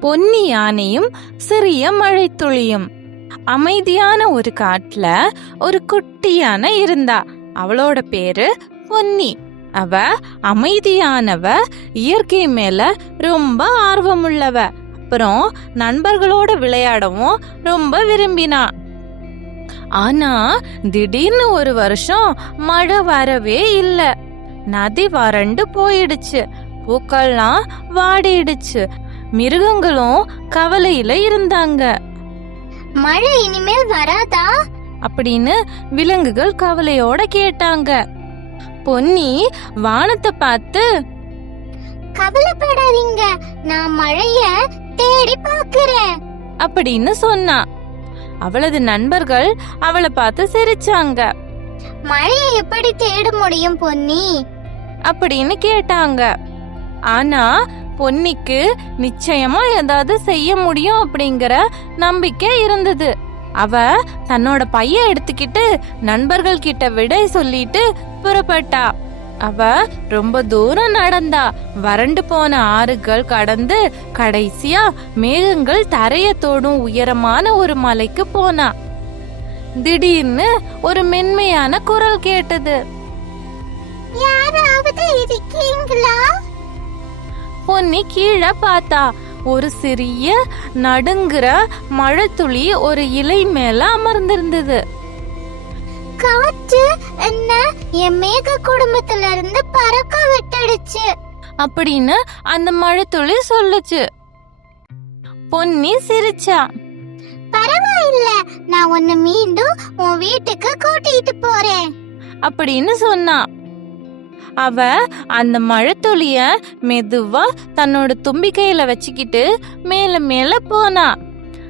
பொன்னி யானையும் சிறிய மழைத்துளியும். அமைதியான ஒரு காட்டுல ஒரு குட்டி யானை இருந்தா. அவளோட பேரு பொன்னி. அவ அமைதியானவ, இயற்கை மேல ரொம்ப ஆர்வமுள்ளவ. அப்புறம் நண்பர்களோட விளையாடவும் ரொம்ப விரும்பினா. ஆனா திடீர்னு ஒரு வருஷம் மழை வரவே இல்லை. நதி வறண்டு போயிடுச்சு. பூக்கள்லாம் வாடிடுச்சு. மிருகங்களும் கவலையில இருந்தாங்க. மழை இனிமேல் வராதா அப்படின்னு விலங்குகள் கவலையோட கேட்டாங்க. பொன்னி வானத்தை பார்த்து, கவலைப்படாதீங்க, நான் மழைய தேடி பார்க்கிறேன் அப்படின்னு சொன்னா. அவளது நண்பர்கள் அவளை பார்த்து சிரிச்சாங்க. மழையை எப்படி தேட முடியும் பொன்னி அப்படின்னு கேட்டாங்க. ஆனா பொன்னிக்கு நிச்சயமா ஏதாவது செய்ய முடியும் அப்படிங்கிற நம்பிக்கை இருந்தது. அவ தன்னோட பைய எடுத்துக்கிட்டு நண்பர்கள் கிட்ட விடை சொல்லிட்டு புறப்பட்டா. அவ ரொம்ப தூரம் நடந்தா. வறண்டு போன ஆறுகள் கடந்து கடைசியா மேகங்கள் தரைய தோடும் உயரமான ஒரு மலைக்கு போனா. திடீர்னு ஒரு மென்மையான குரல் கேட்டது. யாராவது இருக்கீங்களா? பொன்னி கீழே பார்த்தா. ஒரு சிறிய நடுங்குற மழைத்துளி ஒரு இலை மேல அமர்ந்திருந்தது. காற்று என்ன என் மேக குடும்பத்துல இருந்து பறக்க விட்டுடுச்சு அப்படின்னு அந்த மழைத்துளி சொல்லுச்சு. பொன்னி சிரிச்சா. பரவாயில்ல, நான் உன்னை மீண்டும் உன் வீட்டுக்கு கூட்டிட்டு போறேன் அப்படின்னு சொன்னா. அவ அந்த மழைத்துளிய மெதுவா தன்னோட தும்பிக்கையில வச்சுக்கிட்டு மேல மேல போனா.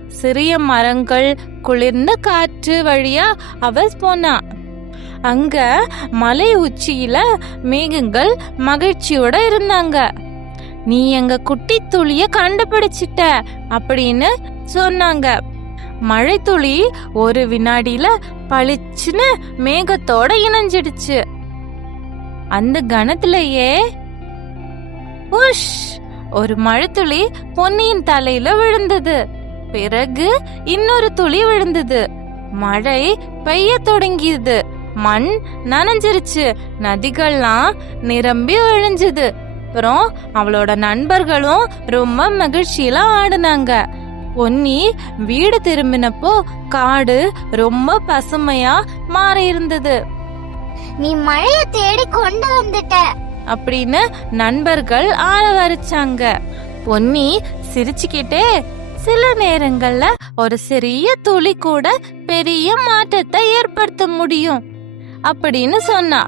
சிறிய மரங்கள், குளிர்ந்த காற்று வழியா அவ போனா. அங்க மலை உச்சியில மேகங்கள் மகிழ்ச்சியோட இருந்தாங்க. நீ எங்க குட்டி துளிய கண்டுபிடிச்சிட்ட அப்படின்னு சொன்னாங்க. மழைத்துளி ஒரு வினாடியில பளிச்சுன்னு மேகத்தோட இணைஞ்சிடுச்சு. அந்த கணத்திலேயே உஷ் ஒரு மழைத்துளி பொன்னியின் தலையில விழுந்தது. பிறகு இன்னொரு துளி விழுந்தது. மழை பெய்ய தொடங்கியது. மண் நனைஞ்சிருச்சு. நதிகள்லாம் நிரம்பி விழிஞ்சுது. அப்புறம் அவளோட நண்பர்களும் ரொம்ப மகிழ்ச்சியில ஆடுனாங்க. பொன்னி வீடு திரும்பினப்போ காடு ரொம்ப பசுமையா மாறி இருந்தது. நீ மழைய தேடி கொண்டு வந்துட்ட அப்படின்னு நண்பர்கள் ஆரவரிச்சாங்க. பொன்னி சிரிச்சுக்கிட்டே, சில நேரங்கள்ல ஒரு சிறிய துளி கூட பெரிய மாற்றத்தை ஏற்படுத்த முடியும் அப்படின்னு சொன்னா.